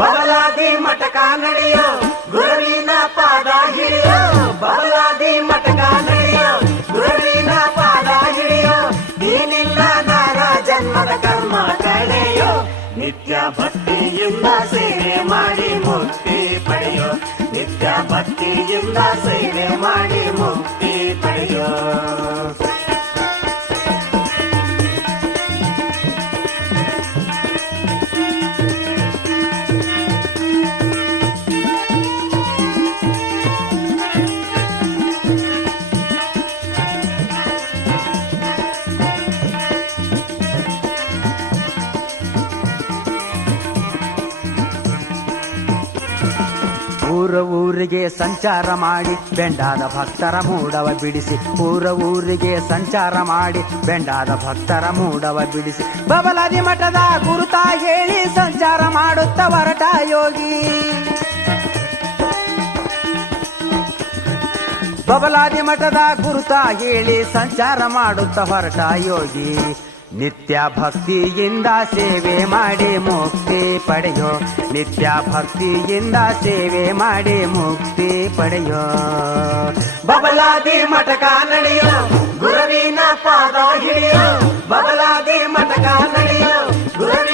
ಬಬಲಾದಿ ಮಠಕ ನಡೆಯೋ ಗುರುವಿನ ಪಾದ ಹಿಡಿಯೋ ಬಬಲಾದಿ ಮಠಕ ನಡೆಯೋ ಗುರುವಿನ ಪಾದ ಹಿಡಿಯೋ ನೀನಿಲ್ಲ ನಾರ ಜನ್ಮದ ಕರ್ಮ ಕಳೆಯೋ ನಿತ್ಯ ಭಕ್ತಿಯಿಂದ ಸೇವೆ ಮಾಡಿ ಮುಕ್ತಿ ಪಡೆಯೋ ನಿತ್ಯ ಭಕ್ತಿಯಿಂದ ಸೇವೆ ಮಾಡಿ ಮುಕ್ತಿ ಪಡೆಯೋ ಊರಿಗೆ ಸಂಚಾರ ಮಾಡಿ ಬೆಂಡಾದ ಭಕ್ತರ ಮೂಡವ ಬಿಡಿಸಿ ಊರಿಗೆ ಸಂಚಾರ ಮಾಡಿ ಬೆಂಡಾದ ಭಕ್ತರ ಮೂಡವ ಬಿಡಿಸಿ ಬಬಲಾದಿ ಮಠದ ಗುರುತ ಹೇಳಿ ಸಂಚಾರ ಮಾಡುತ್ತ ಹೊರಟ ಯೋಗಿ ಬಬಲಾದಿ ಮಠದ ಗುರುತ ಹೇಳಿ ಸಂಚಾರ ಮಾಡುತ್ತ ಹೊರಟ ಯೋಗಿ ನಿತ್ಯ ಭಕ್ತಿಯಿಂದ ಸೇವೆ ಮಾಡಿ ಮುಕ್ತಿ ಪಡೆಯೋ ನಿತ್ಯ ಭಕ್ತಿಯಿಂದ ಸೇವೆ ಮಾಡಿ ಮುಕ್ತಿ ಪಡೆಯೋ ಬಬಲಾದಿ ಮಠಕ ನಡೆಯೋ ಗುರುವಿನ ಪಾದ ಹಿಡಿಯೋ ಬಬಲಾದಿ ಮಠಕ ನಡೆಯೋ ಗುರುವಿನ